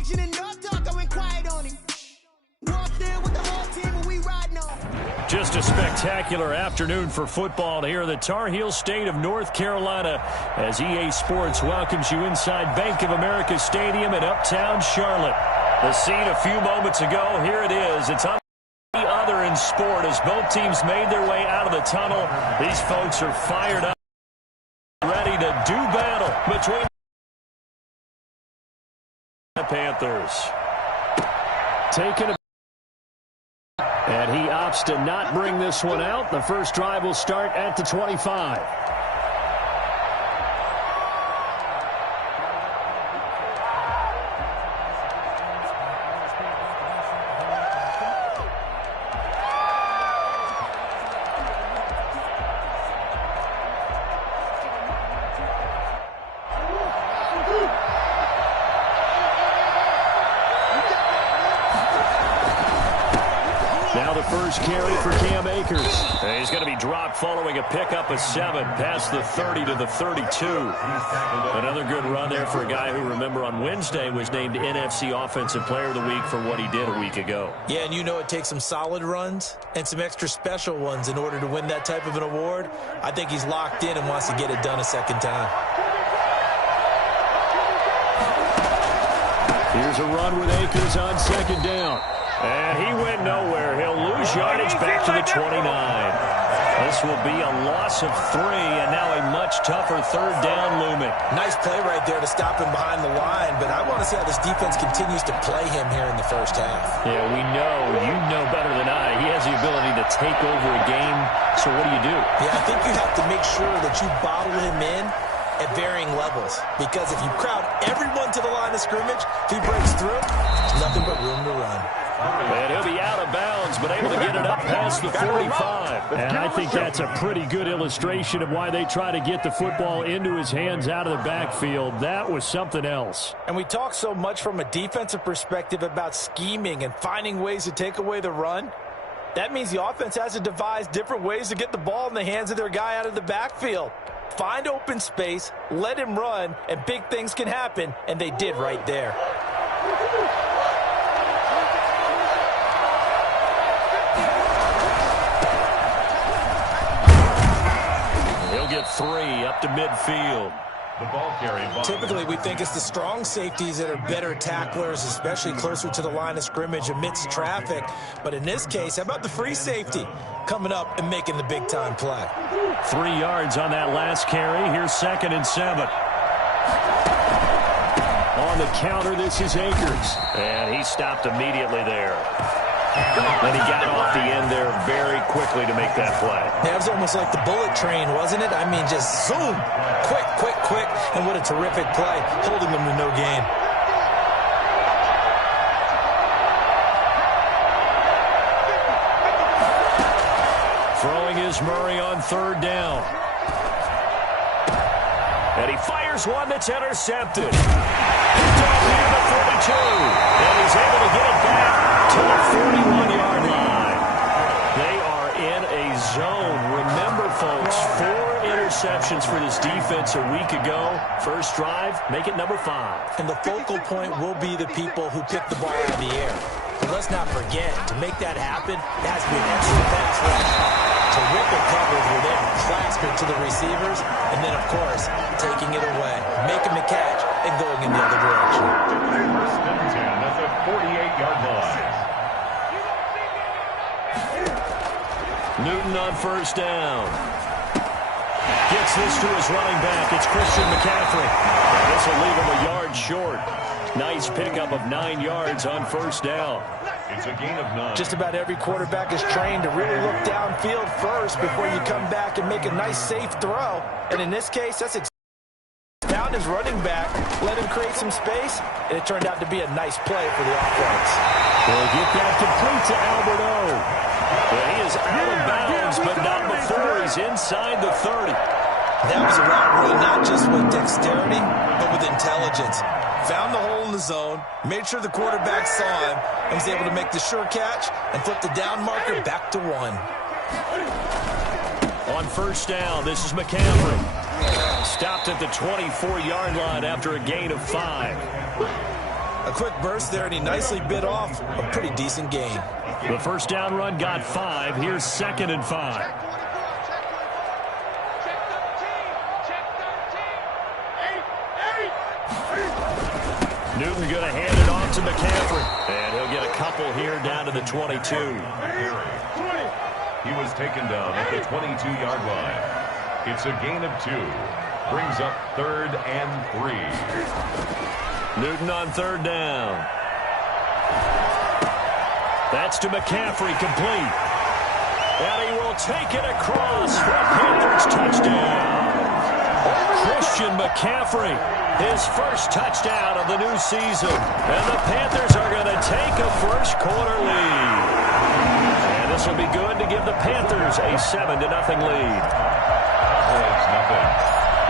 action and no talk, I went quiet on him. Walked in with the whole team and we riding on. Just a spectacular afternoon for football here in the Tar Heel state of North Carolina as EA Sports welcomes you inside Bank of America Stadium in Uptown Charlotte. The scene a few moments ago, here it is. It's on the other in sport as both teams made their way out of the tunnel. These folks are fired up, ready to do battle between the Panthers. Taking a and he opts to not bring this one out. The first drive will start at the 25. Now the first carry for Cam Akers. He's going to be dropped following a pickup of 7 past the 30 to the 32. Another good run there for a guy who, remember, on Wednesday was named NFC Offensive Player of the Week for what he did a week ago. Yeah, and you know it takes some solid runs and some extra special ones in order to win that type of an award. I think he's locked in and wants to get it done a second time. Here's a run with Akers on second down. And he went nowhere. He'll lose yardage back to the 29. This will be a loss of 3, and now a much tougher third down looming. Nice play right there to stop him behind the line, but I want to see how this defense continues to play him here in the first half. Yeah, we know. You know better than I. He has the ability to take over a game, so what do you do? Yeah, I think you have to make sure that you bottle him in at varying levels, because if you crowd everyone to the line of scrimmage, if he breaks through, there's nothing but room to run. And he'll be out of bounds, but able to get it up past the 45. And I think that's a pretty good illustration of why they try to get the football into his hands out of the backfield. That was something else. And we talk so much from a defensive perspective about scheming and finding ways to take away the run. That means the offense has to devise different ways to get the ball in the hands of their guy out of the backfield. Find open space, let him run, and big things can happen, and they did right there. He'll get 3 up to midfield. The ball carry. Typically, we think it's the strong safeties that are better tacklers, especially closer to the line of scrimmage amidst traffic. But in this case, how about the free safety coming up and making the big-time play? 3 yards on that last carry. Here's 2nd and 7. On the counter, this is Akers. And he stopped immediately there. And he got off the end there very quickly to make that play. That was almost like the bullet train, wasn't it? I mean, just zoom. Quick, quick, quick. And what a terrific play, holding them to no gain. Throwing is Murray on 3rd down. And he fires one that's intercepted. Picked off near the 42. And he's able to get it back to the 41-yard line. They are in a zone. Remember, folks, 4 interceptions for this defense a week ago. First drive, make it number 5. And the focal point will be the people who pick the ball out of the air. But let's not forget, to make that happen, it has to be an excellent pass rush. Terrific coverage where they're plastered to the receivers, and then, of course, taking it away, making the catch, and going in the other direction. That's a 48-yard line. Newton on 1st down. Gets this to his running back. It's Christian McCaffrey. This will leave him a yard short. Nice pickup of 9 yards on 1st down. It's a gain of 9. Just about every quarterback is trained to really look downfield first before you come back and make a nice, safe throw. And in this case, that's found his running back, let him create some space, and it turned out to be a nice play for the offense. They'll get that complete to Albert O. Well, he is out of bounds, but not before he's inside the 30. That was a route run not just with dexterity, but with intelligence. Found the hole in the zone, made sure the quarterback saw him, and was able to make the sure catch and flip the down marker back to 1. On 1st down, this is McCaffrey. Stopped at the 24-yard line after a gain of 5. A quick burst there, and he nicely bit off a pretty decent gain. The first down run got 5. Here's 2nd and 5. Newton going to hand it off to McCaffrey. And he'll get a couple here down to the 22. He was taken down at the 22-yard line. It's a gain of 2. Brings up 3rd and 3. Newton on 3rd down. That's to McCaffrey, complete. And he will take it across for a Panthers touchdown. Christian McCaffrey, his first touchdown of the new season. And the Panthers are going to take a first-quarter lead. And this will be good to give the Panthers a 7-0 lead. It's nothing.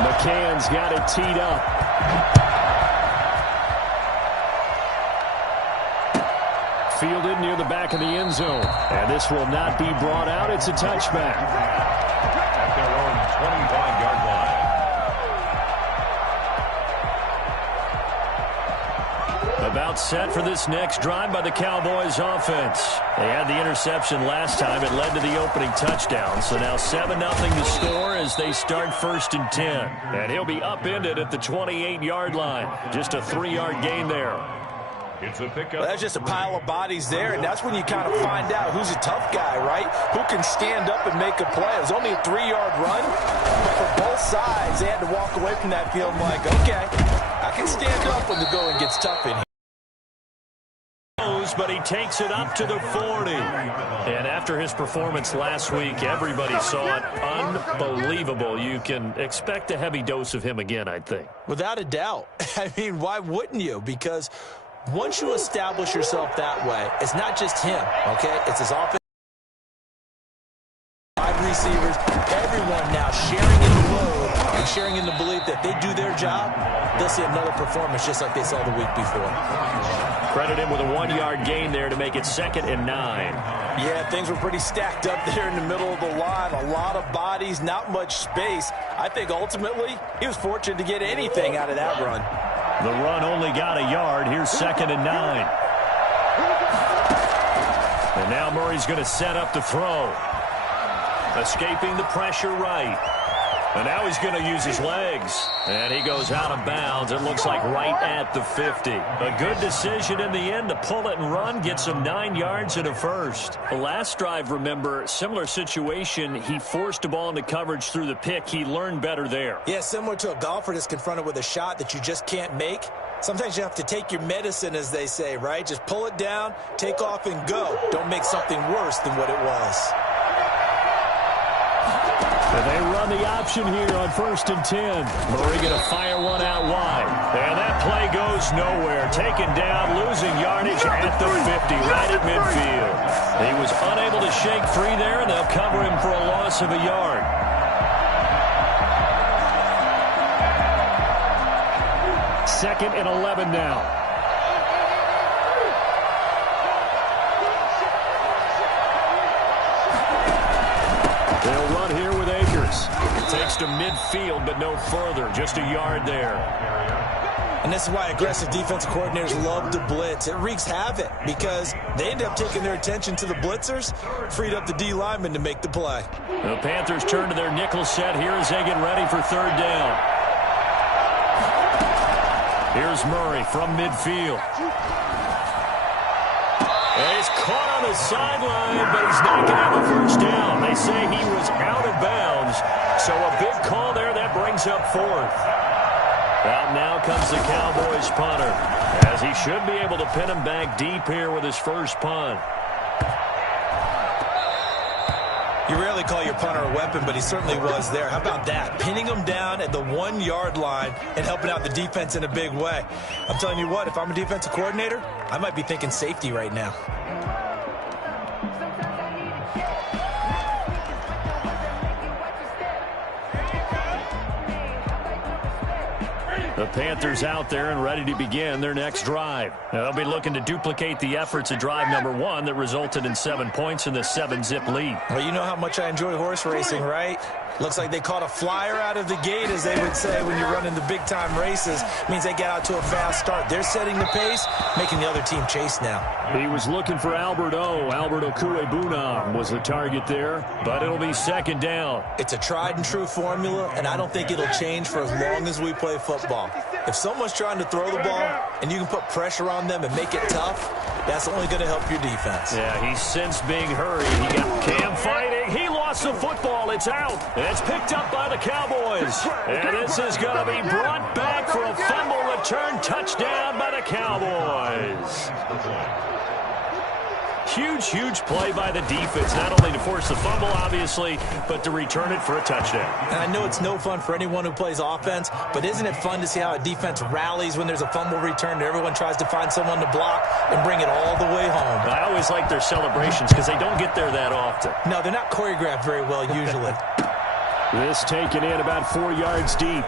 McCann's got it teed up. Fielded near the back of the end zone. And this will not be brought out. It's a touchback. At their own 25-yard line. About set for this next drive by the Cowboys offense. They had the interception last time. It led to the opening touchdown. So now 7-0 to score as they start 1st and 10. And he'll be upended at the 28-yard line. Just a 3-yard gain there. It's a pickup. Well, that's just a pile of bodies there, and that's when you kind of find out who's a tough guy, right? Who can stand up and make a play. It was only a 3-yard run, but for both sides, they had to walk away from that field like, okay, I can stand up when the going gets tough in here. But he takes it up to the 40. And after his performance last week, everybody saw it. Unbelievable. You can expect a heavy dose of him again, I think. Without a doubt. I mean, why wouldn't you? Because once you establish yourself that way, it's not just him, okay? It's his offense. 5 receivers, everyone now sharing in the load and sharing in the belief that they do their job, they'll see another performance just like they saw the week before. Credit him with a 1-yard gain there to make it 2nd and 9. Yeah, things were pretty stacked up there in the middle of the line. A lot of bodies, not much space. I think ultimately he was fortunate to get anything out of that run. The run only got a yard. Here's 2nd and 9. And now Murray's going to set up to throw. Escaping the pressure right. And now he's going to use his legs. And he goes out of bounds. It looks like right at the 50. A good decision in the end to pull it and run. Gets him 9 yards and a first. The last drive, remember, similar situation. He forced the ball into coverage through the pick. He learned better there. Yeah, similar to a golfer that's confronted with a shot that you just can't make. Sometimes you have to take your medicine, as they say, right? Just pull it down, take off, and go. Don't make something worse than what it was. And they run the option here on 1st and 10. Murray going to fire one out wide. And that play goes nowhere. Taken down, losing yardage at the 50, right at midfield. He was unable to shake free there, and they'll cover him for a loss of a yard. Second and 11 now. They'll run here with Akers. Takes to midfield, but no further. Just a yard there. And this is why aggressive defensive coordinators love to blitz. It wreaks havoc because they end up taking their attention to the blitzers, freed up the D linemen to make the play. The Panthers turn to their nickel set here as they get ready for 3rd down. Here's Murray from midfield. And he's caught on the sideline, but he's not going to have a first down. They say he was out of bounds, so a big call there. That brings up 4th. Out now comes the Cowboys punter, as he should be able to pin him back deep here with his first punt. You rarely call your punter a weapon, but he certainly was there. How about that? Pinning him down at the 1-yard line and helping out the defense in a big way. I'm telling you what, if I'm a defensive coordinator, I might be thinking safety right now. The Panthers out there and ready to begin their next drive. They'll be looking to duplicate the efforts of drive number 1 that resulted in 7 points in the 7-zip lead. Well, you know how much I enjoy horse racing, right? Looks like they caught a flyer out of the gate, as they would say when you're running the big-time races. Means they get out to a fast start. They're setting the pace, making the other team chase now. He was looking for Albert Okuebunam was the target there, but it'll be second down. It's a tried-and-true formula, and I don't think it'll change for as long as we play football. If someone's trying to throw the ball and you can put pressure on them and make it tough, that's only going to help your defense. Yeah, he's since being hurried. He got Cam fighting. He lost the football. It's out. It's picked up by the Cowboys. And this is going to be brought back for a fumble return touchdown by the Cowboys. Huge play by the defense, not only to force the fumble, obviously, but to return it for a touchdown. And I know it's no fun for anyone who plays offense, but isn't it fun to see how a defense rallies when there's a fumble return and everyone tries to find someone to block and bring it all the way home? I always like their celebrations because they don't get there that often. No, they're not choreographed very well usually. This taken in about 4 yards deep.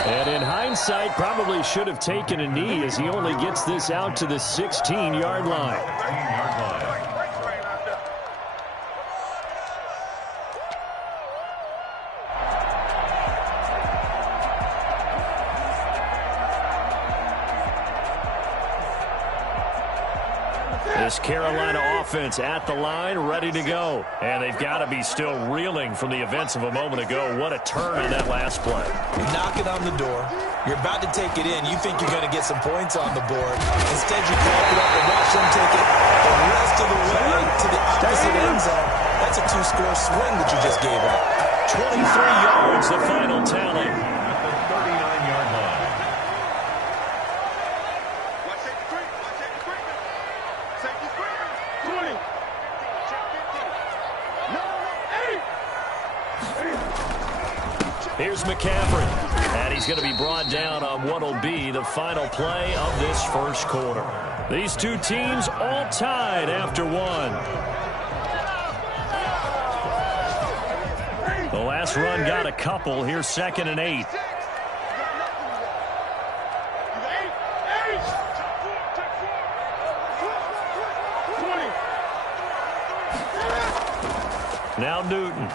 And in hindsight, probably should have taken a knee as he only gets this out to the 16-yard line. This Carolina offense at the line, ready to go. And they've got to be still reeling from the events of a moment ago. What a turn on that last play. You knock it on the door. You're about to take it in. You think you're going to get some points on the board. Instead, you call it up and watch them take it the rest of the way to the opposite end zone. That's a two-score swing that you just gave up. 23 yards, the final tally. At the 39-yard line. Here's McCaffrey, and he's going to be brought down on what will be the final play of this first quarter. These two teams all tied after one. The last run got a couple. Here's 2nd and 8. Now Newton.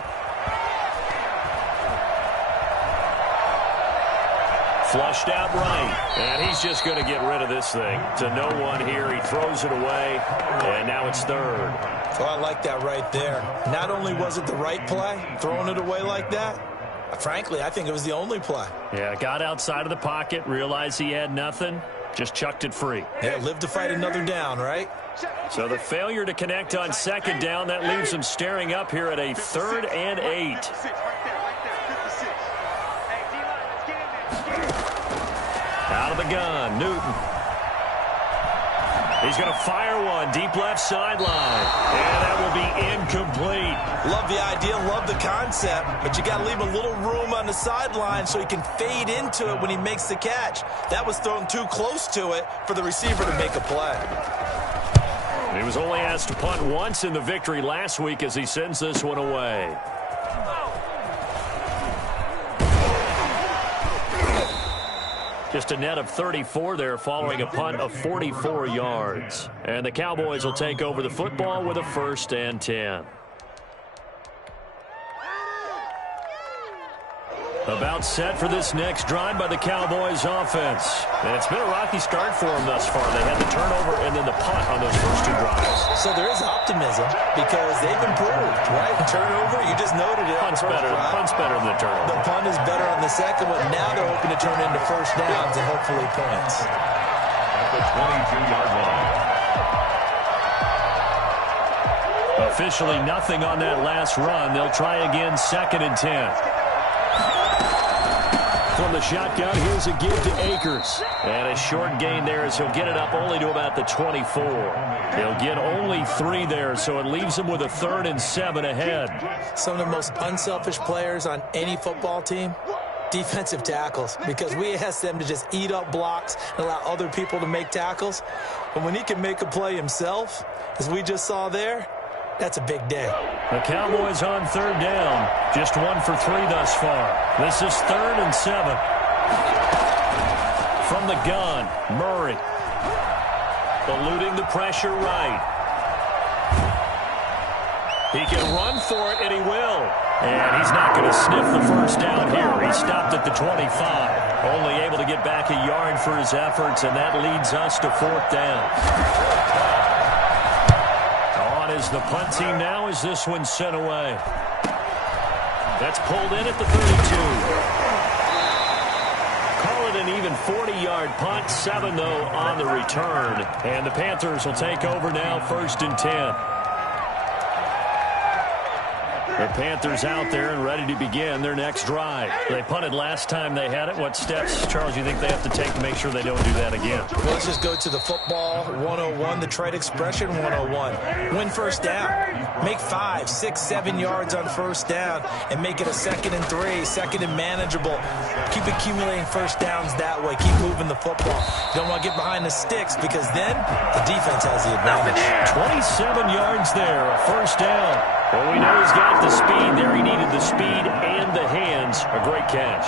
Flushed out right, and he's just going to get rid of this thing. To no one here. He throws it away, and now it's 3rd. Oh, I like that right there. Not only was it the right play, throwing it away like that, frankly, I think it was the only play. Yeah, got outside of the pocket, realized he had nothing, just chucked it free. Yeah, live to fight another down, right? So the failure to connect on 2nd down, that leaves him staring up here at a 3rd and 8. Out of the gun, Newton. He's going to fire one deep left sideline, and that will be incomplete. Love the idea, love the concept, but you got to leave a little room on the sideline so he can fade into it when he makes the catch. That was thrown too close to it for the receiver to make a play. He was only asked to punt once in the victory last week as he sends this one away. Just a net of 34 there following a punt of 44 yards. And the Cowboys will take over the football with a 1st and 10. About set for this next drive by the Cowboys offense. And it's been a rocky start for them thus far. They had the turnover and then the punt on those first 2 drives. So there is optimism because they've improved, right? Turnover, you just noted it. Punt's better than the turnover. The punt is better on the second one. Now they're hoping to turn into first downs and hopefully points. At the 22-yard line. Officially nothing on that last run. They'll try again 2nd and 10. From the shotgun, here's a give to Akers. And a short gain there as he'll get it up only to about the 24. He'll get only 3 there, so it leaves him with a 3rd and 7 ahead. Some of the most unselfish players on any football team, defensive tackles, because we ask them to just eat up blocks and allow other people to make tackles. But when he can make a play himself, as we just saw there, that's a big day. The Cowboys on 3rd down. Just 1 for 3 thus far. This is 3rd and 7. From the gun, Murray. Eluding the pressure right. He can run for it, and he will. And he's not going to sniff the first down here. He stopped at the 25. Only able to get back a yard for his efforts, and that leads us to 4th down. On is the punt team now as this one's sent away. That's pulled in at the 32. Call it an even 40-yard punt, 7 though on the return. And the Panthers will take over now, 1st and 10. The Panthers out there and ready to begin their next drive. They punted last time they had it. What steps, Charles, you think they have to take to make sure they don't do that again? Well, let's just go to the football 101, the trade expression 101. Win first down. Make 5, 6, 7 yards on first down and make it a 2nd and 3, 2nd and manageable. Keep accumulating first downs that way. Keep moving the football. You don't want to get behind the sticks because then the defense has the advantage. 27 yards there, a first down. Well, we know he's got the speed there. He needed the speed and the hands. A great catch.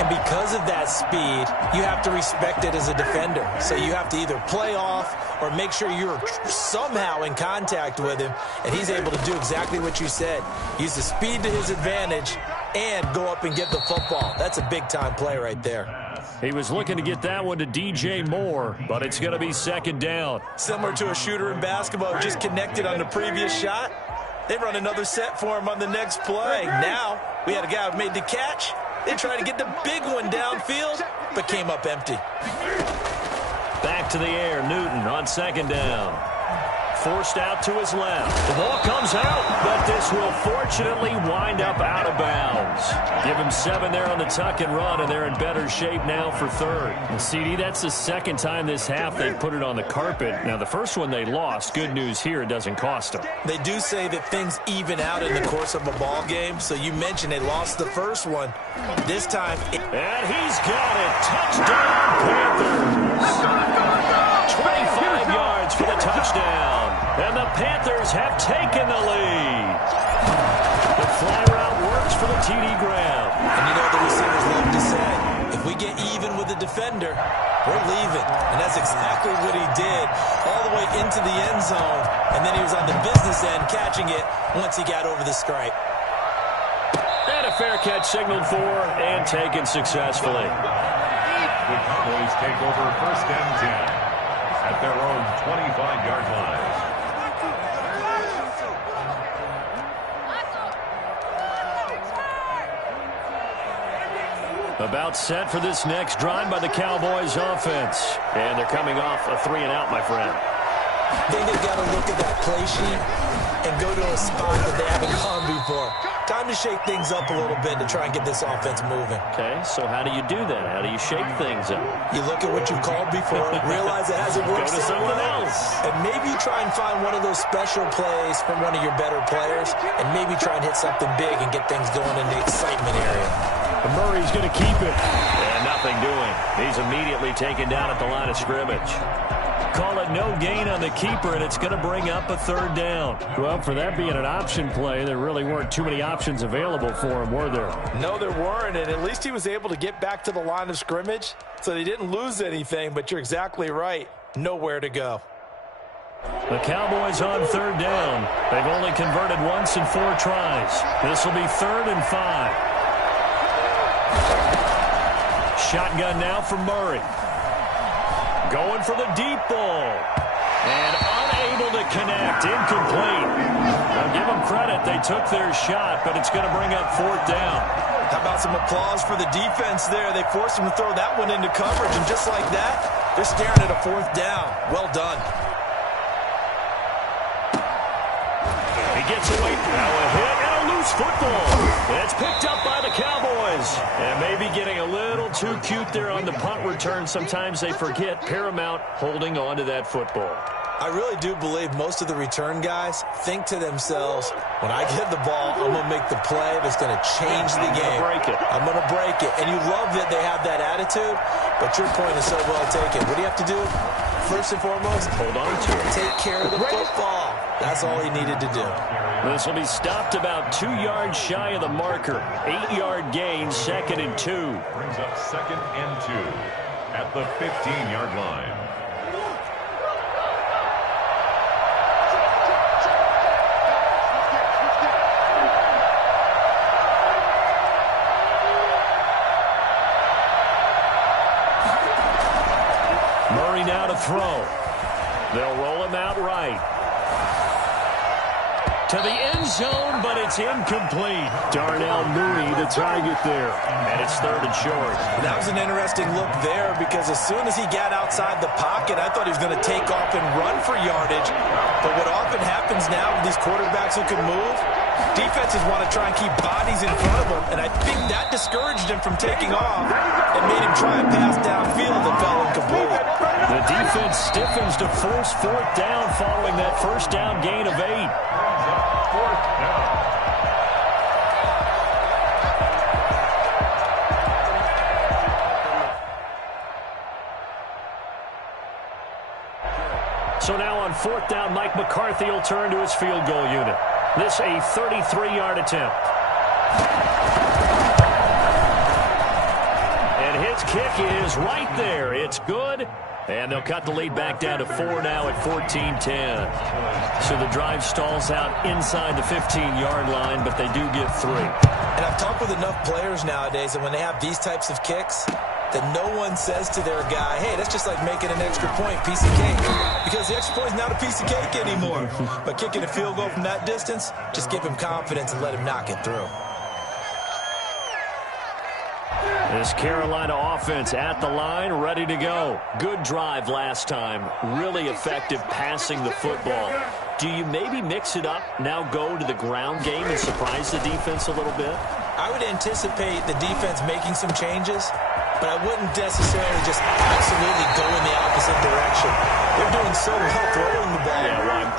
And because of that speed, you have to respect it as a defender. So you have to either play off or make sure you're somehow in contact with him. And he's able to do exactly what you said. Use the speed to his advantage and go up and get the football. That's a big-time play right there. He was looking to get that one to DJ Moore, but it's going to be 2nd down. Similar to a shooter in basketball who just connected on the previous shot. They run another set for him on the next play. Now, we had a guy who made the catch. They tried to get the big one downfield, but came up empty. Back to the air, Newton on 2nd down. Forced out to his left. The ball comes out, but this will fortunately wind up out of bounds. Give him 7 there on the tuck and run, and they're in better shape now for 3rd. And CD, that's the 2nd time this half they've put it on the carpet. Now, the first one they lost. Good news here, it doesn't cost them. They do say that things even out in the course of a ball game. So you mentioned they lost the first one. This time... And he's got it. Touchdown, Panthers. 25 yards for the touchdown. And the Panthers have taken the lead. The fly route works for the TD Graham. And you know the receivers love to say, if we get even with the defender, we're leaving. And that's exactly what he did all the way into the end zone. And then he was on the business end catching it once he got over the stripe. And a fair catch signaled for and taken successfully. The Cowboys take over 1st and 10 at their own 25-yard line. About set for this next drive by the Cowboys offense. And they're coming off a 3-and-out, my friend. I think they've got to look at that play sheet and go to a spot that they haven't gone before. Time to shake things up a little bit to try and get this offense moving. Okay, so how do you do that? How do you shake things up? You look at what you called before, realize it hasn't worked Go to something else. and maybe try and find one of those special plays from one of your better players, and maybe try and hit something big and get things going in the excitement area. And Murray's going to keep it. And nothing doing. He's immediately taken down at the line of scrimmage. Call it no gain on the keeper, and it's going to bring up a 3rd down. Well, for that being an option play, there really weren't too many options available for him, were there? No, there weren't, and at least he was able to get back to the line of scrimmage, so they didn't lose anything, but you're exactly right. Nowhere to go. The Cowboys on 3rd down. They've only converted once in 4 tries. This will be 3rd and 5. Shotgun now for Murray. Going for the deep ball. And unable to connect. Incomplete. Now give them credit. They took their shot, but it's going to bring up 4th down. How about some applause for the defense there? They forced him to throw that one into coverage, and just like that, they're staring at a 4th down. Well done. He gets away. Now a hit and a loose football. And it's picked up by the Cowboys. And maybe getting a little too cute there on the punt return. Sometimes they forget Paramount holding on to that football. I really do believe most of the return guys think to themselves, when I get the ball, I'm going to make the play that's going to change the game. I'm going to break it. And you love that they have that attitude, but your point is so well taken. What do you have to do? First and foremost, hold on to it. Take care of the football. That's all he needed to do. This will be stopped about 2 yards shy of the marker. 8-yard gain, 2nd and 2. Brings up 2nd and 2 at the 15-yard line. They'll roll him out right. To the end zone, but it's incomplete. Darnell Mooney, the target there. And it's 3rd and short. That was an interesting look there because as soon as he got outside the pocket, I thought he was going to take off and run for yardage. But what often happens now with these quarterbacks who can move, defenses want to try and keep bodies in front of him. And I think that discouraged him from taking off and made him try a pass downfield that fell incomplete. The defense stiffens to force 4th down following that first down gain of 8. 4th down. So now on 4th down, Mike McCarthy will turn to his field goal unit. This a 33-yard attempt. And his kick is right there. It's good. And they'll cut the lead back down to 4 now at 14-10. So the drive stalls out inside the 15-yard line, but they do get 3. And I've talked with enough players nowadays that when they have these types of kicks, that no one says to their guy, hey, that's just like making an extra point, piece of cake. Because the extra point is not a piece of cake anymore. But kicking a field goal from that distance, just give him confidence and let him knock it through. This Carolina offense at the line, ready to go. Good drive last time. Really effective passing the football. Do you maybe mix it up, now go to the ground game and surprise the defense a little bit? I would anticipate the defense making some changes, but I wouldn't necessarily just absolutely go in the opposite direction. They're doing so well throwing the ball.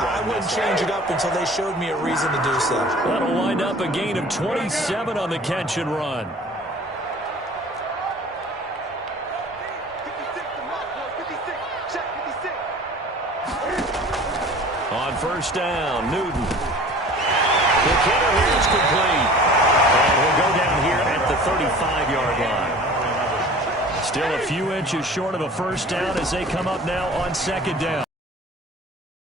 I wouldn't change it up until they showed me a reason to do so. That'll wind up a gain of 27 on the catch and run. On 1st down, Newton. The kicker here is complete. And he'll go down here at the 35-yard line. Still a few inches short of a 1st down as they come up now on 2nd down.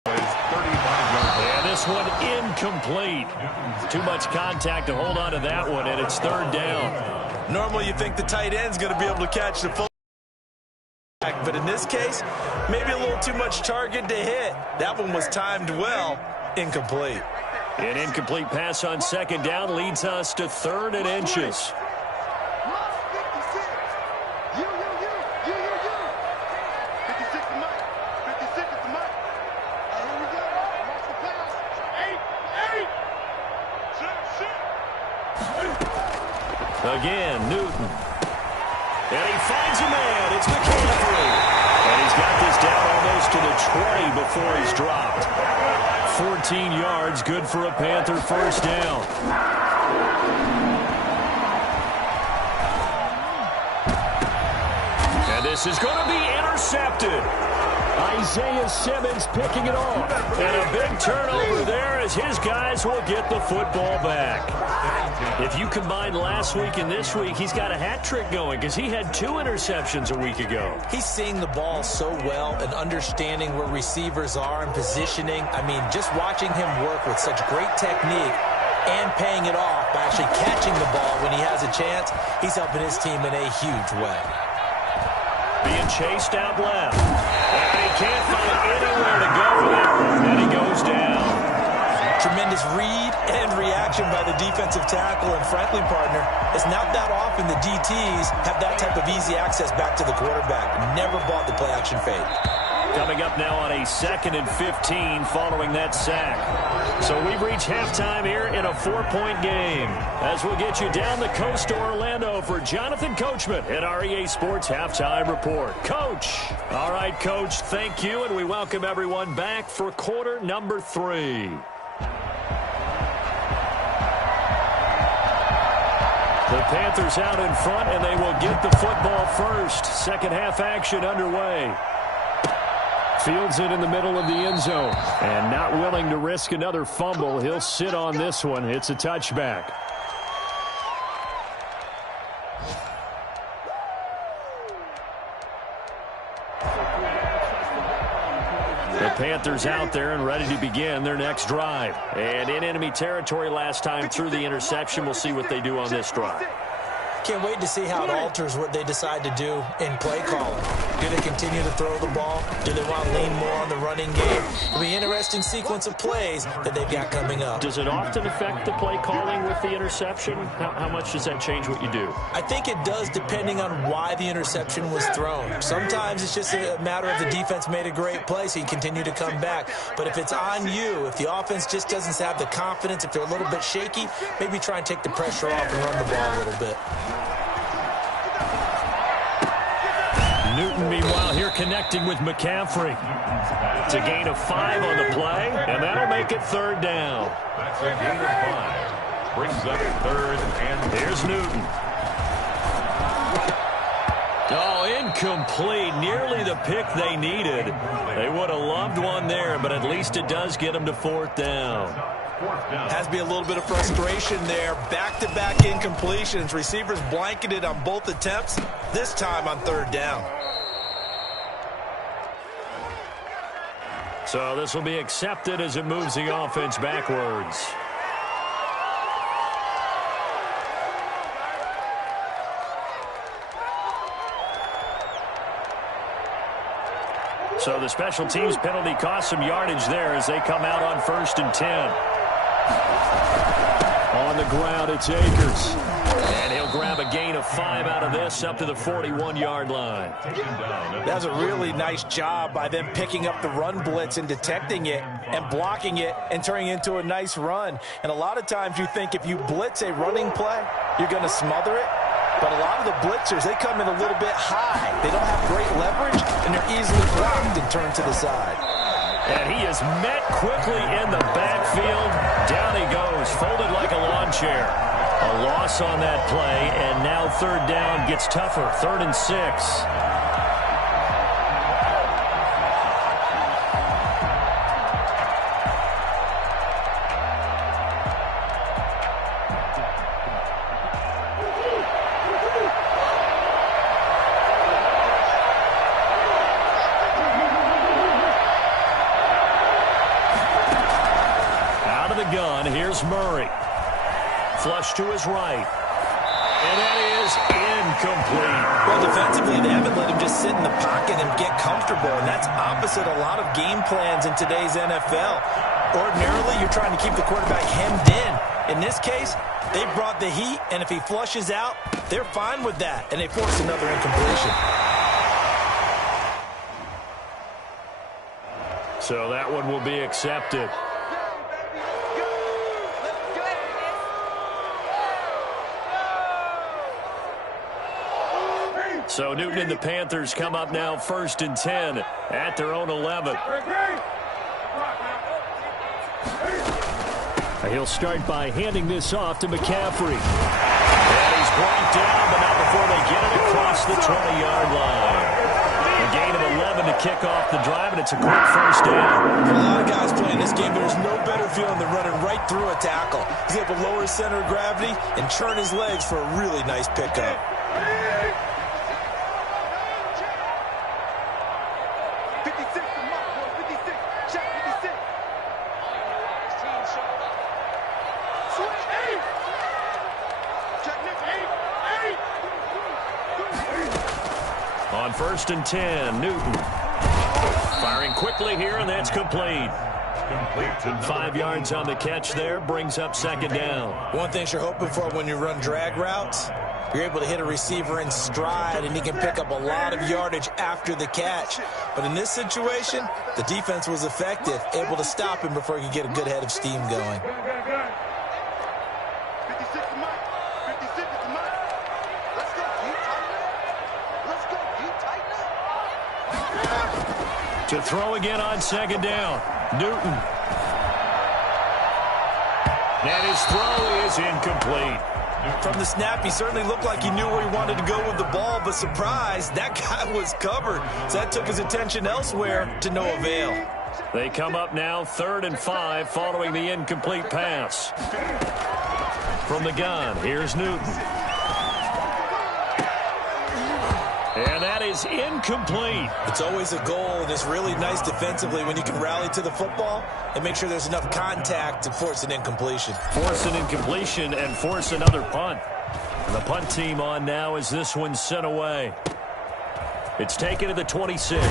And this one incomplete. Too much contact to hold on to that one, and it's 3rd down. Normally you think the tight end's going to be able to catch the full. But in this case, maybe a little too much target to hit. That one was timed well. Incomplete. An incomplete pass on 2nd down leads us to 3rd and inches. Again, Newton. And he finds a man. It's McCaffrey. And he's got this down almost to the 20 before he's dropped. 14 yards, good for a Panther 1st down. And this is going to be intercepted. Isaiah Simmons picking it off. And a big turnover there as his guys will get the football back. If you combine last week and this week, he's got a hat trick going because he had 2 interceptions a week ago. He's seeing the ball so well and understanding where receivers are and positioning. I mean, just watching him work with such great technique and paying it off by actually catching the ball when he has a chance, he's helping his team in a huge way. Being chased out left. And he can't find anywhere to go with it. And he goes down. Tremendous read and reaction by the defensive tackle. And frankly, partner, it's not that often the DTs have that type of easy access back to the quarterback. Never bought the play action fake. Coming up now on a 2nd and 15 following that sack. So we've reached halftime here in a 4-point game. As we'll get you down the coast to Orlando for Jonathan Coachman at our EA Sports Halftime Report. Coach. All right, Coach, thank you, and we welcome everyone back for quarter number 3. The Panthers out in front, and they will get the football first. Second half action underway. Fields it in the middle of the end zone. And not willing to risk another fumble. He'll sit on this one. It's a touchback. The Panthers out there and ready to begin their next drive. And in enemy territory last time through the interception. We'll see what they do on this drive. Can't wait to see how it alters what they decide to do in play calling. Do they continue to throw the ball? Do they want to lean more on the running game? It'll be an interesting sequence of plays that they've got coming up. Does it often affect the play calling with the interception? How much does that change what you do? I think it does, depending on why the interception was thrown. Sometimes it's just a matter of the defense made a great play, so you continue to come back. But if it's on you, if the offense just doesn't have the confidence, if they're a little bit shaky, maybe try and take the pressure off and run the ball a little bit. Newton, meanwhile, here connecting with McCaffrey. It's a gain of 5 on the play, and that'll make it 3rd down. That's a gain of 5. Brings up 3rd and... Here's Newton. Oh, incomplete. Nearly the pick they needed. They would have loved one there, but at least it does get them to 4th down. Has to be a little bit of frustration there. Back-to-back incompletions. Receivers blanketed on both attempts, this time on 3rd down. So this will be accepted as it moves the offense backwards. So the special teams penalty cost some yardage there as they come out on 1st and 10. On the ground, it's Akers. And he'll grab a gain of 5 out of this up to the 41-yard line. That's a really nice job by them picking up the run blitz and detecting it and blocking it and turning it into a nice run. And a lot of times you think if you blitz a running play, you're going to smother it. But a lot of the blitzers, they come in a little bit high. They don't have great leverage, and they're easily blocked and turned to the side. And he is met quickly in the backfield. Down he goes, folded like a lawn chair. A loss on that play, and now 3rd down gets tougher. 3rd and 6. Here's Murray. Flush to his right. And that is incomplete. Well, defensively, they haven't let him just sit in the pocket and get comfortable, and that's opposite a lot of game plans in today's NFL. Ordinarily, you're trying to keep the quarterback hemmed in. In this case, they brought the heat, and if he flushes out, they're fine with that, and they force another incompletion. So that one will be accepted. So Newton and the Panthers come up now 1st and 10 at their own 11. He'll start by handing this off to McCaffrey. And he's brought down, but not before they get it across the 20-yard line. A gain of 11 to kick off the drive, and it's a quick 1st down. For a lot of guys playing this game, there's no better feeling than running right through a tackle. He's able to lower his center of gravity and churn his legs for a really nice pickup. On 1st and 10, Newton. Firing quickly here, and that's complete. 5 yards on the catch there, brings up 2nd down. One thing you're hoping for when you run drag routes, you're able to hit a receiver in stride, and he can pick up a lot of yardage after the catch. But in this situation, the defense was effective, able to stop him before he could get a good head of steam going. To throw again on 2nd down, Newton. And his throw is incomplete. From the snap, he certainly looked like he knew where he wanted to go with the ball, but surprise, that guy was covered. So that took his attention elsewhere to no avail. They come up now 3rd and 5 following the incomplete pass. From the gun, here's Newton. And that is incomplete. It's always a goal, and it's really nice defensively when you can rally to the football and make sure there's enough contact to force an incompletion. Force an incompletion and force another punt. The punt team on now as this one's sent away. It's taken to the 26.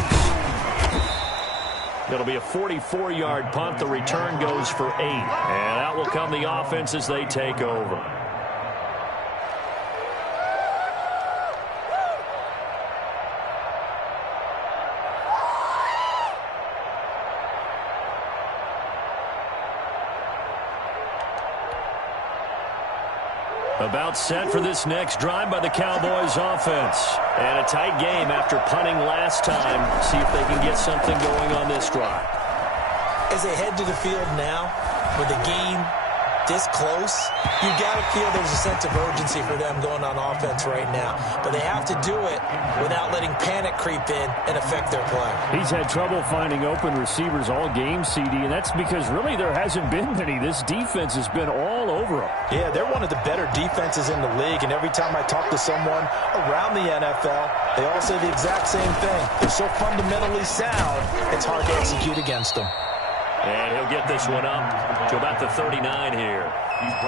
It'll be a 44-yard punt. The return goes for 8. And out will come the offense as they take over. About set for this next drive by the Cowboys offense. And a tight game after punting last time. See if they can get something going on this drive. As they head to the field now, with the game this close, you got to feel there's a sense of urgency for them going on offense right now. But they have to do it without letting panic creep in and affect their play. He's had trouble finding open receivers all game, CD, and that's because really there hasn't been many. This defense has been all over them. Yeah, they're one of the better defenses in the league, and every time I talk to someone around the NFL, they all say the exact same thing. They're so fundamentally sound, it's hard to execute against them. And he'll get this one up to about the 39 here.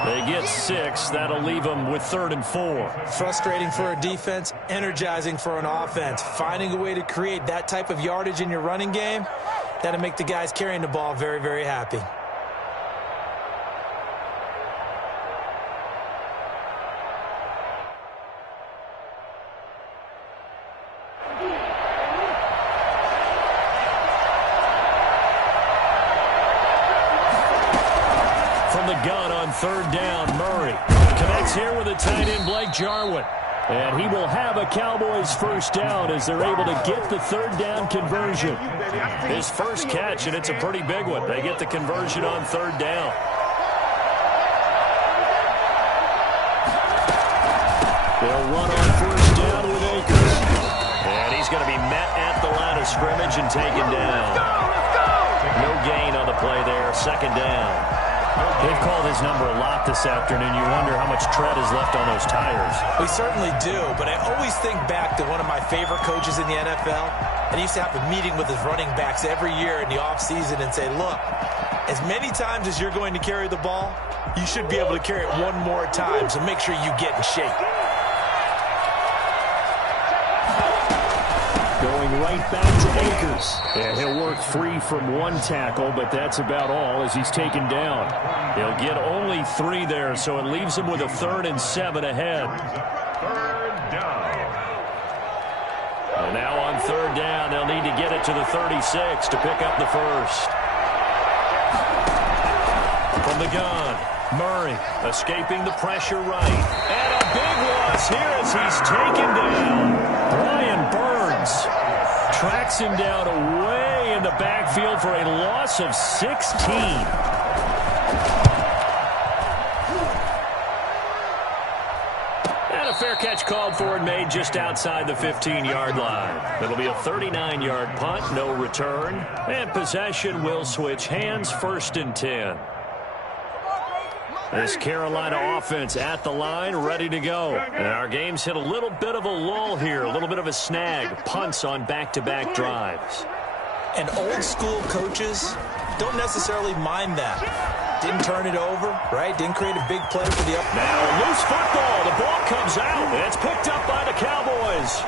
They get 6. That'll leave them with 3rd and 4. Frustrating for a defense, energizing for an offense. Finding a way to create that type of yardage in your running game, that'll make the guys carrying the ball very, very happy. Gun on 3rd down. Murray connects here with a tight end, Blake Jarwin. And he will have a Cowboys first down as they're able to get the 3rd down conversion. His first catch, and it's a pretty big one. They get the conversion on 3rd down. They'll run on 1st down with Akers. And he's going to be met at the line of scrimmage and taken down. No gain on the play there. 2nd down. They've called his number a lot this afternoon. You wonder how much tread is left on those tires. We certainly do, but I always think back to one of my favorite coaches in the NFL, and he used to have a meeting with his running backs every year in the offseason and say, look, as many times as you're going to carry the ball, you should be able to carry it one more time, so make sure you get in shape. Going right back to Akers. And he'll work free from one tackle, but that's about all as he's taken down. He'll get only 3 there, so it leaves him with a 3rd and 7 ahead. 3rd down. And now on 3rd down, they'll need to get it to the 36 to pick up the first. From the gun, Murray escaping the pressure right. And a big loss here as he's taken down. Brian Burns tracks him down away in the backfield for a loss of 16. And a fair catch called for and made just outside the 15-yard line. It'll be a 39-yard punt, no return. And possession will switch hands, 1st and 10. This Carolina offense at the line, ready to go. And our game's hit a little bit of a lull here, a little bit of a snag. Punts on back-to-back drives. And old-school coaches don't necessarily mind that. Didn't turn it over, right? Didn't create a big play for the up. Now, loose football. The ball comes out, and it's picked up by the Cowboys.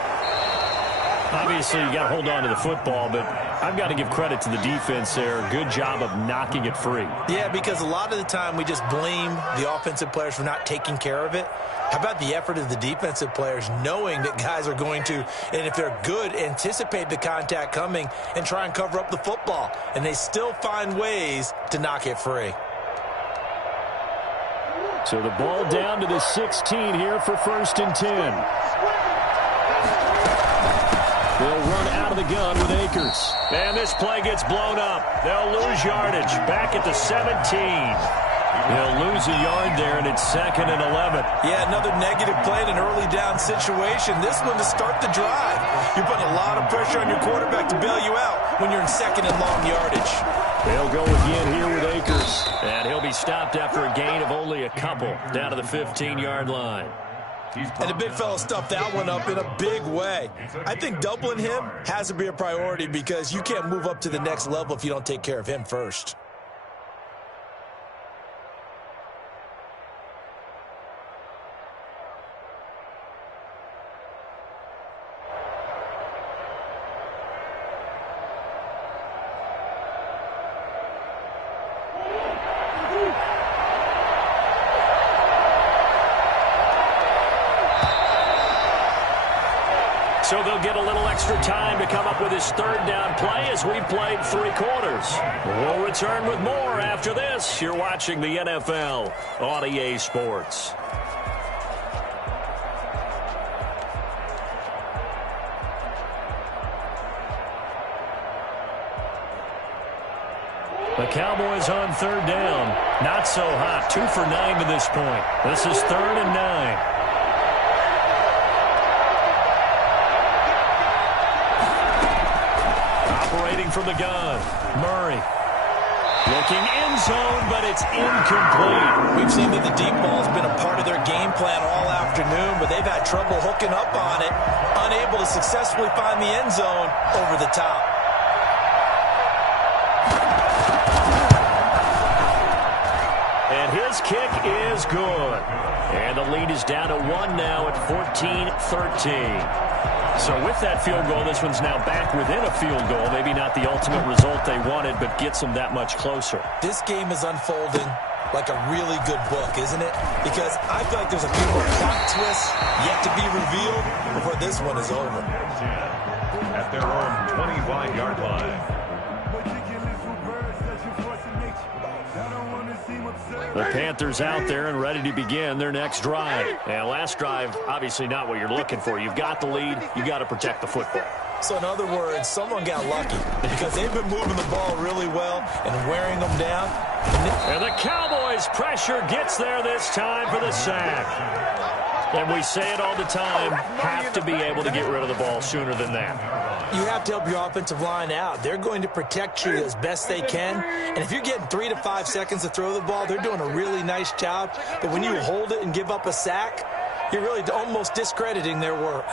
Obviously, you got to hold on to the football, but I've got to give credit to the defense there. Good job of knocking it free. Yeah, because a lot of the time we just blame the offensive players for not taking care of it. How about the effort of the defensive players knowing that guys are going to, and if they're good, anticipate the contact coming and try and cover up the football. And they still find ways to knock it free. So the ball down to the 16 here for 1st and 10. They'll run out of the gun with Akers. And this play gets blown up. They'll lose yardage. Back at the 17. They'll lose a yard there, and it's 2nd and 11. Yeah, another negative play in an early down situation. This one to start the drive. You're putting a lot of pressure on your quarterback to bail you out when you're in 2nd and long yardage. They'll go again here with Akers. And he'll be stopped after a gain of only a couple down to the 15-yard line. And the big fella stuffed that one up in a big way. I think doubling him has to be a priority because you can't move up to the next level if you don't take care of him first. So they'll get a little extra time to come up with his third down play as we've played 3 quarters. We'll return with more after this. You're watching the NFL on EA Sports. The Cowboys on third down. Not so hot. 2 for 9 to this point. This is 3rd and 9. Operating from the gun. Murray. Looking end zone, but it's incomplete. We've seen that the deep ball's been a part of their game plan all afternoon, but they've had trouble hooking up on it, unable to successfully find the end zone over the top. And his kick is good. And the lead is down to 1 now at 14-13. So with that field goal, this one's now back within a field goal. Maybe not the ultimate result they wanted, but gets them that much closer. This game is unfolding like a really good book, isn't it? Because I feel like there's a few more plot twists yet to be revealed before this one is over. At their own 25-yard line. The Panthers out there and ready to begin their next drive. And last drive, obviously not what you're looking for. You've got the lead. You've got to protect the football. So in other words, someone got lucky because they've been moving the ball really well and wearing them down. And the Cowboys' pressure gets there this time for the sack. And we say it all the time, have to be able to get rid of the ball sooner than that. You have to help your offensive line out. They're going to protect you as best they can. And if you're getting 3 to 5 seconds to throw the ball, they're doing a really nice job. But when you hold it and give up a sack, you're really almost discrediting their work.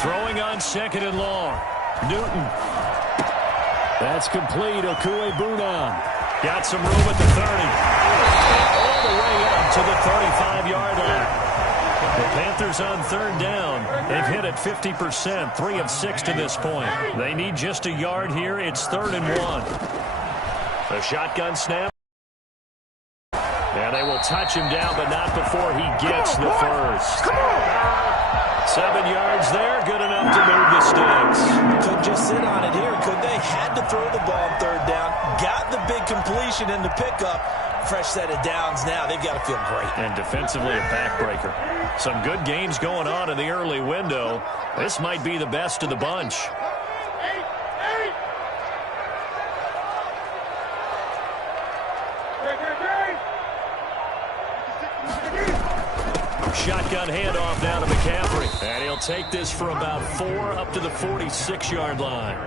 Throwing on 2nd and long. Newton. That's complete. Okuegbunam. Got some room at the 30. All the way up to the 35-yard line. The Panthers on third down. They've hit it 50%, 3 of 6 to this point. They need just a yard here. It's 3rd and 1. A shotgun snap. And they will touch him down, but not before he gets the first. 7 yards there, good enough to move the sticks. Could just sit on it here, could they? Had to throw the ball on third down. Got the big completion in the pickup. Fresh set of downs now. They've got to feel great. And defensively a backbreaker. Some good games going on in the early window. This might be the best of the bunch. Shotgun handoff now to McCaffrey. And he'll take this for about 4 up to the 46-yard line.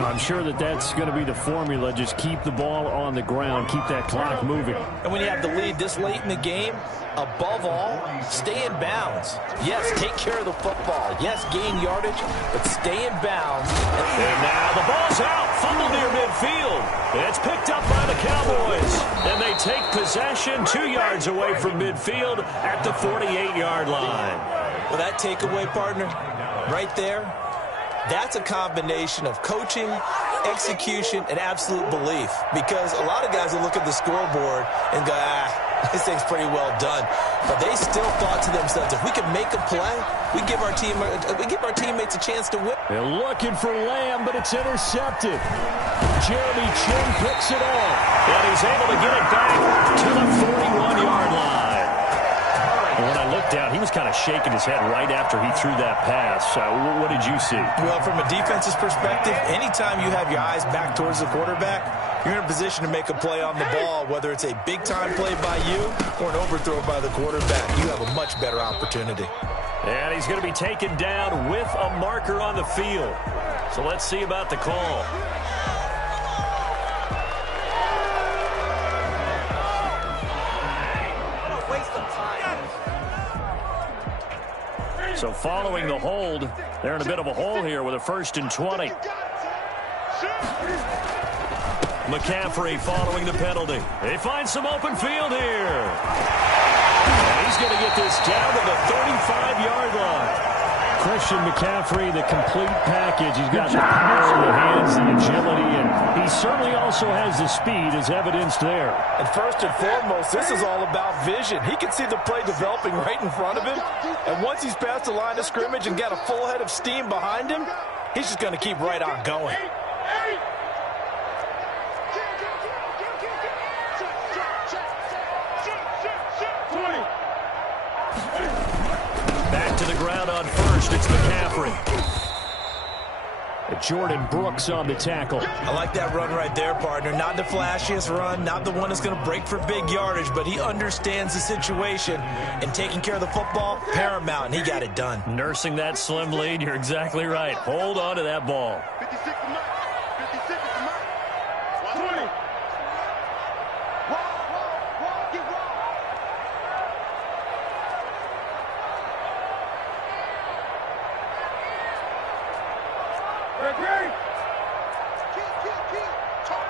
I'm sure that's going to be the formula. Just keep the ball on the ground. Keep that clock moving. And when you have the lead this late in the game, above all, stay in bounds. Yes, take care of the football. Yes, gain yardage, but stay in bounds. And now the ball's out. Fumble near midfield. It's picked up by the Cowboys. And they take possession 2 yards away from midfield at the 48-yard line. Well, that takeaway, partner, right there, that's a combination of coaching, execution, and absolute belief. Because a lot of guys will look at the scoreboard and go, this thing's pretty well done. But they still thought to themselves, if we can make a play, we give our teammates a chance to win. They're looking for Lamb, but it's intercepted. Jeremy Chin picks it off. And he's able to get it back to the 41-yard line. When I looked down, he was kind of shaking his head right after he threw that pass. What did you see? Well, from a defense's perspective, anytime you have your eyes back towards the quarterback, you're in a position to make a play on the ball, whether it's a big-time play by you or an overthrow by the quarterback. You have a much better opportunity. And he's going to be taken down with a marker on the field. So let's see about the call. So following the hold, they're in a bit of a hole here with a 1st and 20. McCaffrey following the penalty. They find some open field here. And he's going to get this down to the 35-yard line. Christian McCaffrey, the complete package. He's got the power in the hands, the agility, and he certainly also has the speed as evidenced there. And first and foremost, this is all about vision. He can see the play developing right in front of him. And once he's past the line of scrimmage and got a full head of steam behind him, he's just going to keep right on going. Back to the ground on first. It's McCaffrey. Jordan Brooks on the tackle. I like that run right there, partner. Not the flashiest run, not the one that's going to break for big yardage, but he understands the situation, and taking care of the football, paramount, and he got it done. Nursing that slim lead, you're exactly right. Hold on to that ball. 56 to Mike. 56 to Mike. 20. Get wrong. Ready. Kill, turn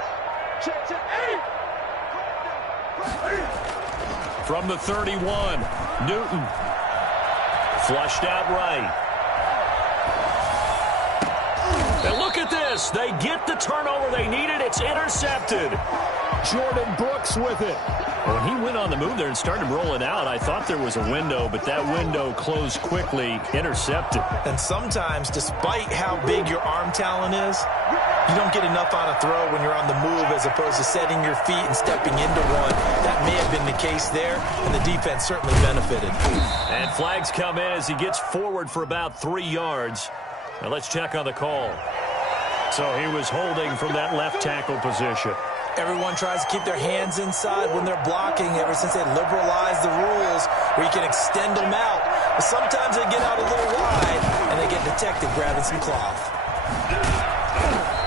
up. Check, 8. From the 31, Newton. Flushed out right. And look at this. They get the turnover they needed. It's intercepted. Jordan Brooks with it. When he went on the move there and started rolling out, I thought there was a window, but that window closed quickly, intercepted. And sometimes, despite how big your arm talent is, you don't get enough on a throw when you're on the move as opposed to setting your feet and stepping into one. That may have been the case there, and the defense certainly benefited. And flags come in as he gets forward for about 3 yards. Now let's check on the call. So he was holding from that left tackle position. Everyone tries to keep their hands inside when they're blocking ever since they liberalized the rules where you can extend them out. But sometimes they get out a little wide, and they get detected grabbing some cloth.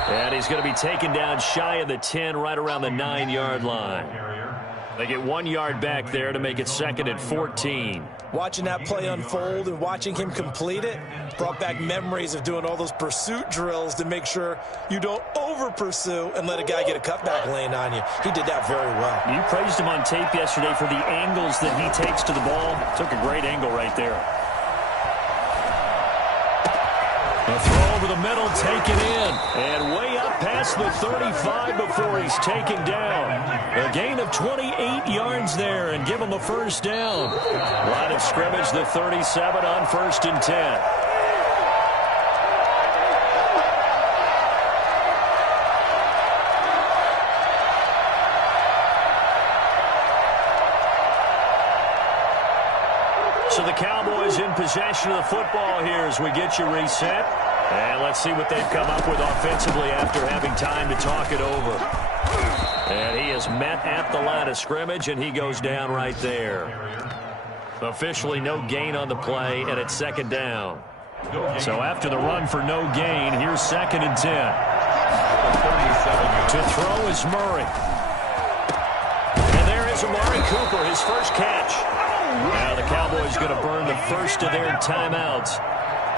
And he's going to be taken down shy of the 10, right around the 9-yard line. They get 1 yard back there to make it 2nd and 14. Watching that play unfold and watching him complete it brought back memories of doing all those pursuit drills to make sure you don't over-pursue and let a guy get a cutback lane on you. He did that very well. You praised him on tape yesterday for the angles that he takes to the ball. Took a great angle right there. A throw over the middle, taken in, and way up past the 35 before he's taken down. A gain of 28 yards there and give him a first down. Line of scrimmage, the 37 on 1st and 10. So the Cowboys in possession of the football here as we get you reset. And let's see what they've come up with offensively after having time to talk it over. And he is met at the line of scrimmage, and he goes down right there. Officially no gain on the play, and it's 2nd down. So after the run for no gain, here's 2nd and 10. To throw is Murray. And there is Amari Cooper, his first catch. Now the Cowboys going to burn the first of their timeouts,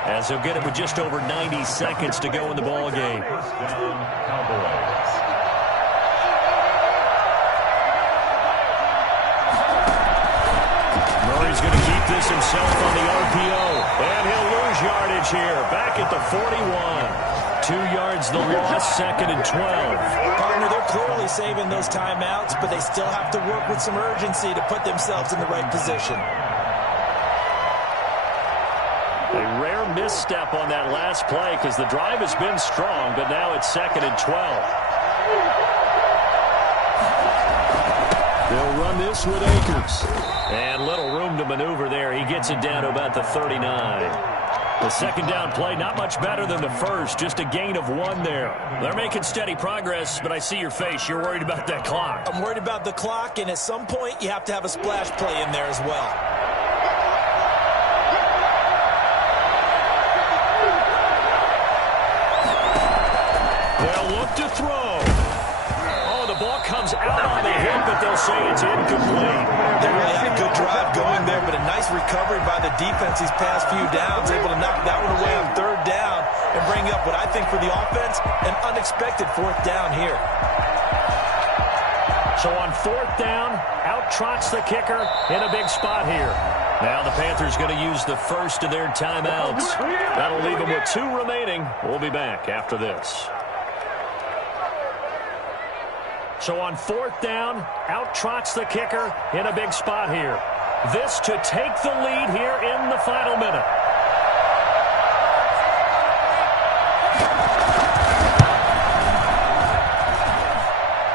as they'll get it with just over 90 seconds to go in the ball game. Murray's going to keep this himself on the RPO, and he'll lose yardage here. Back at the 41. 2 yards the loss, 2nd and 12. Partner, they're clearly saving those timeouts, but they still have to work with some urgency to put themselves in the right position. A rare misstep on that last play because the drive has been strong, but now it's 2nd and 12. They'll run this with Akers. And little room to maneuver there. He gets it down to about the 39. The 2nd down play, not much better than the first, just a gain of 1 there. They're making steady progress, but I see your face. You're worried about that clock. I'm worried about the clock, and at some point, you have to have a splash play in there as well. They'll look to throw. Oh, the ball comes out on the hit, but they'll say it's incomplete. They really had a good drive going there, but a nice recovery by the defense these past few downs, able to knock that one away on 3rd down and bring up what I think for the offense, an unexpected 4th down here. So on fourth down, out trots the kicker in a big spot here. Now the Panthers going to use the first of their timeouts. That'll leave them with 2 remaining. We'll be back after this. So on fourth down, out trots the kicker in a big spot here. This to take the lead here in the final minute.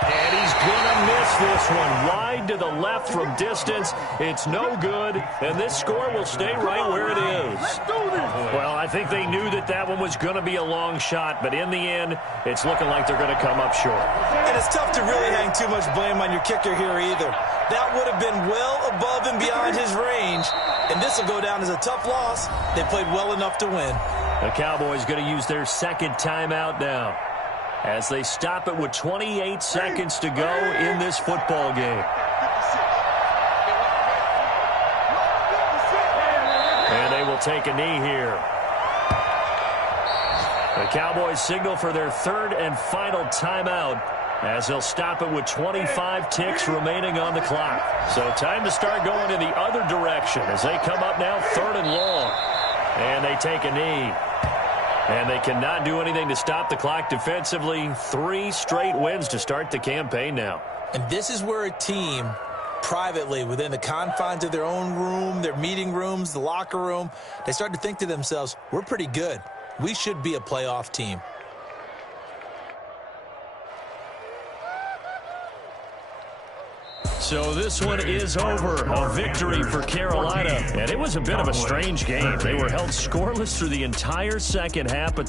And he's going to miss this one. Wide to the left from distance. It's no good, and this score will stay right where it is. Well, I think they knew that that one was going to be a long shot, but in the end, it's looking like they're going to come up short. And it's tough to really hang too much blame on your kicker here either. That would have been well above and beyond his range, and this will go down as a tough loss. They played well enough to win. The Cowboys going to use their second timeout now as they stop it with 28 seconds to go in this football game. And they will take a knee here. The Cowboys signal for their third and final timeout as they'll stop it with 25 ticks remaining on the clock. So time to start going in the other direction as they come up now 3rd and long. And they take a knee. And they cannot do anything to stop the clock defensively. 3 straight wins to start the campaign now. And this is where a team, privately, within the confines of their own room, their meeting rooms, the locker room, they start to think to themselves, we're pretty good. We should be a playoff team. So this one is over. A victory for Carolina. And it was a bit of a strange game. They were held scoreless through the entire second half, but